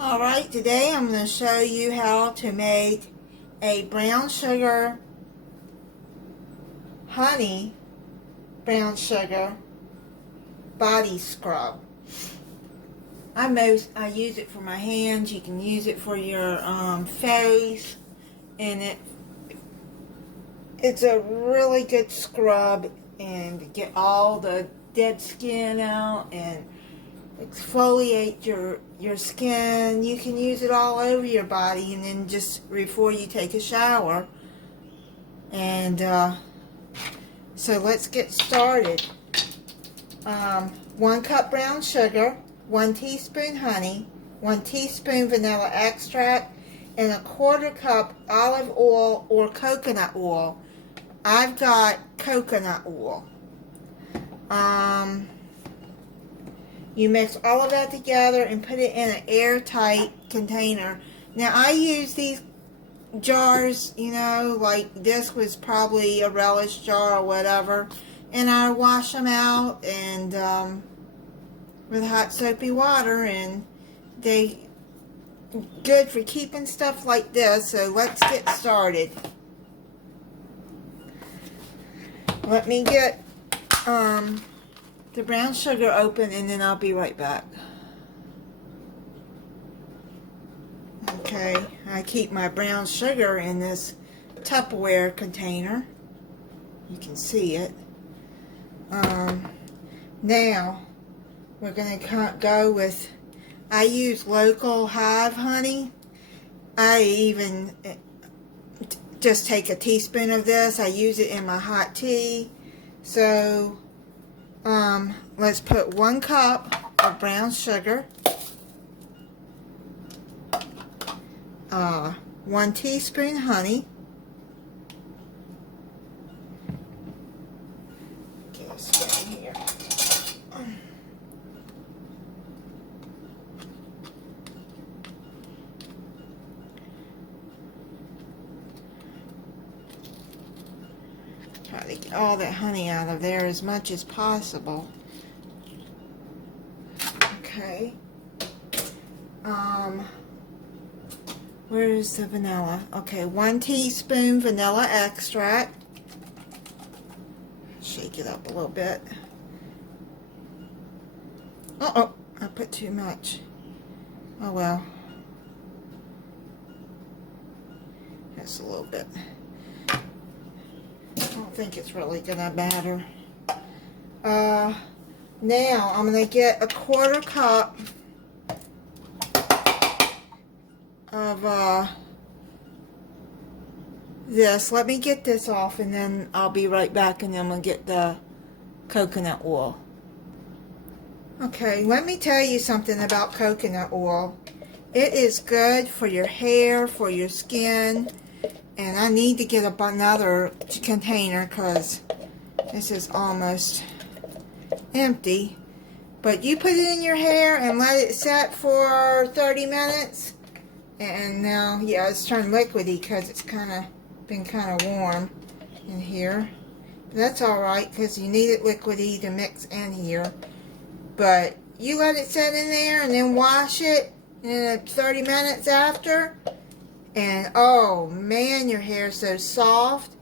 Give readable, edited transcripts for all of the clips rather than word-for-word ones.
Alright, today I'm going to show you how to make a brown sugar honey brown sugar body scrub. I use it for my hands. You can use it for your face, and it's a really good scrub and get all the dead skin out and exfoliate your skin. You can use it all over your body, and then just before you take a shower. And so let's get started. 1 cup brown sugar, 1 teaspoon honey, 1 teaspoon vanilla extract, and 1/4 cup olive oil or coconut oil. I've got coconut oil. You mix all of that together and put it in an airtight container. Now I use these jars, you know, like this was probably a relish jar or whatever, and I wash them out and with hot soapy water, and they good for keeping stuff like this. So let's get started. Let me get the brown sugar open, and then I'll be right back. Okay, I keep my brown sugar in this Tupperware container. You can see it. Now we're going to go with, I use local hive honey. I even just take a teaspoon of this. I use it in my hot tea. So let's put 1 cup of brown sugar, 1 teaspoon honey, get a spoon here, try to get all that honey out of there as much as possible. Okay. Where's the vanilla? Okay, 1 teaspoon vanilla extract. Shake it up a little bit. Uh-oh, I put too much. Oh well. That's a little bit. I don't think it's really gonna matter. Now I'm gonna get 1/4 cup of this. Let me get this off, and then I'll be right back, and then we'll get the coconut oil. Okay, let me tell you something about coconut oil. It is good for your hair, for your skin, and I need to get another container because this is almost empty. But you put it in your hair and let it set for 30 minutes. And now, yeah, it's turned liquidy because it's been kind of warm in here. But that's alright because you need it liquidy to mix in here. But you let it set in there and then wash it in 30 minutes after. And oh man, your hair is so soft.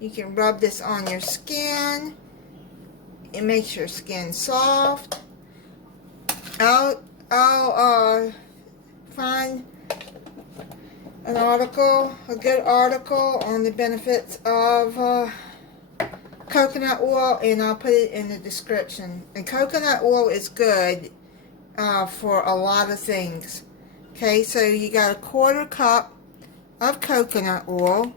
You can rub this on your skin. It makes your skin soft. I'll find an article, a good article on the benefits of coconut oil, and I'll put it in the description. And coconut oil is good for a lot of things. Okay, so you got 1/4 cup of coconut oil.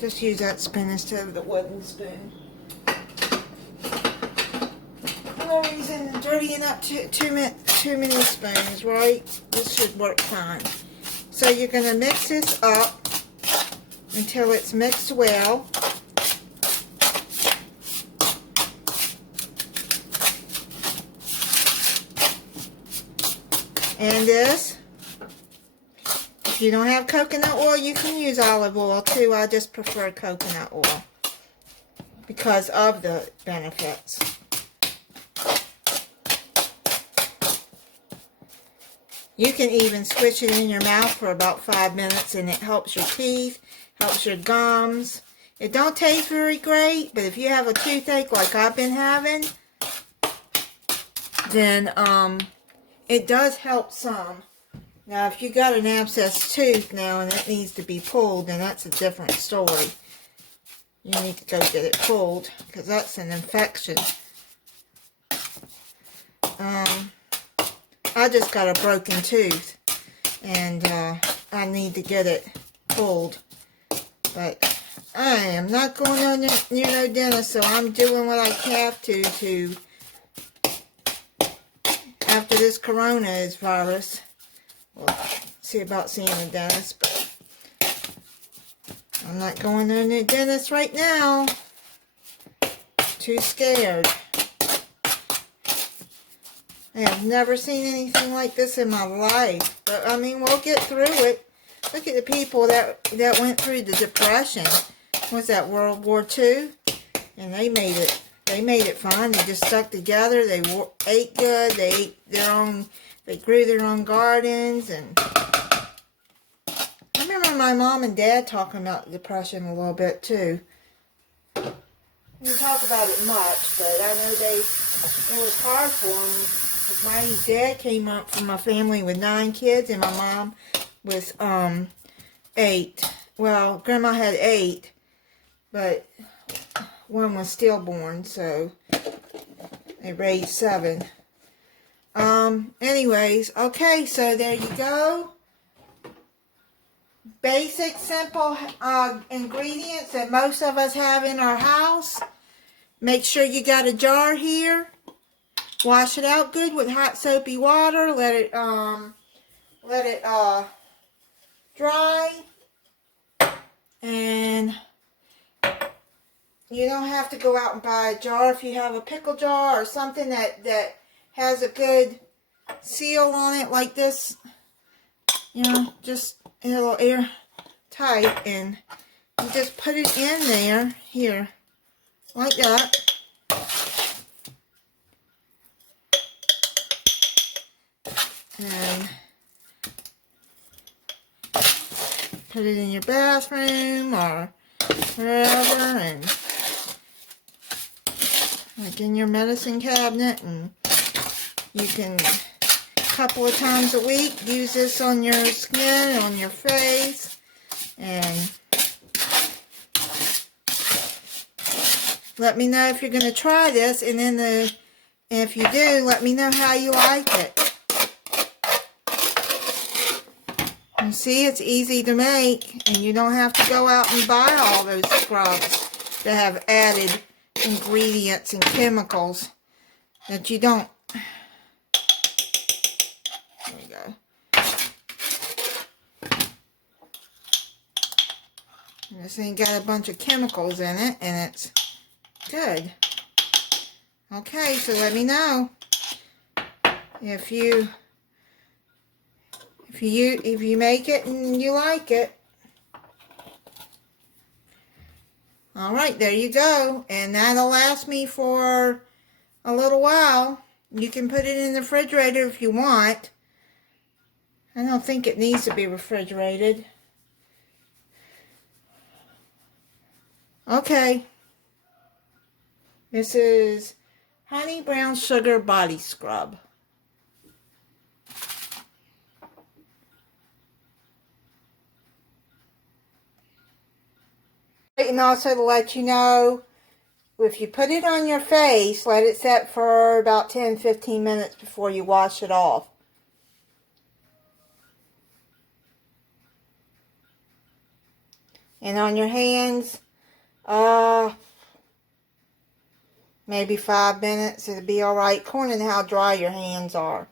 Just use that spoon instead of the wooden spoon. No reason in dirtying up too many spoons, right? This should work fine. So you're going to mix this up until it's mixed well. And this, if you don't have coconut oil, you can use olive oil too. I just prefer coconut oil because of the benefits. You can even squish it in your mouth for about 5 minutes and it helps your teeth, helps your gums. It don't taste very great, but if you have a toothache like I've been having, then it does help some. Now, if you got an abscessed tooth now and it needs to be pulled, then that's a different story. You need to go get it pulled because that's an infection. I just got a broken tooth and I need to get it pulled. But I am not going near no dentist, so I'm doing what I have to after this coronavirus. We'll see about seeing a dentist, but I'm not going to the dentist right now. Too scared. I have never seen anything like this in my life. But, I mean, we'll get through it. Look at the people that went through the Depression. What's that, World War II? And they made it. They made it fine. They just stuck together. They ate good. They ate their own. They grew their own gardens. And I remember my mom and dad talking about the Depression a little bit too. We didn't talk about it much, but I know it was hard for them. My dad came up from a family with 9 kids, and my mom was 8. Well, Grandma had 8, but one was stillborn, so they raised 7. Anyways, okay, so there you go. Basic, simple ingredients that most of us have in our house. Make sure you got a jar here. Wash it out good with hot soapy water. Let it dry. And you don't have to go out and buy a jar. If you have a pickle jar or something that has a good seal on it like this, you know, just a little airtight, and you just put it in there, here, like that. And put it in your bathroom or wherever, and like in your medicine cabinet, and you can a couple of times a week use this on your skin, on your face, and let me know if you're going to try this, and then if you do, let me know how you like it. And see, it's easy to make, and you don't have to go out and buy all those scrubs that have added ingredients and chemicals that you don't. There you go. And this ain't got a bunch of chemicals in it, and it's good. Okay, so let me know if you make it and you like it. Alright, there you go. And that'll last me for a little while. You can put it in the refrigerator if you want. I don't think it needs to be refrigerated. Okay. This is Honey Brown Sugar Body Scrub. And also to let you know, if you put it on your face, let it set for about 10-15 minutes before you wash it off. And on your hands, maybe 5 minutes, it'll be alright, according to how dry your hands are.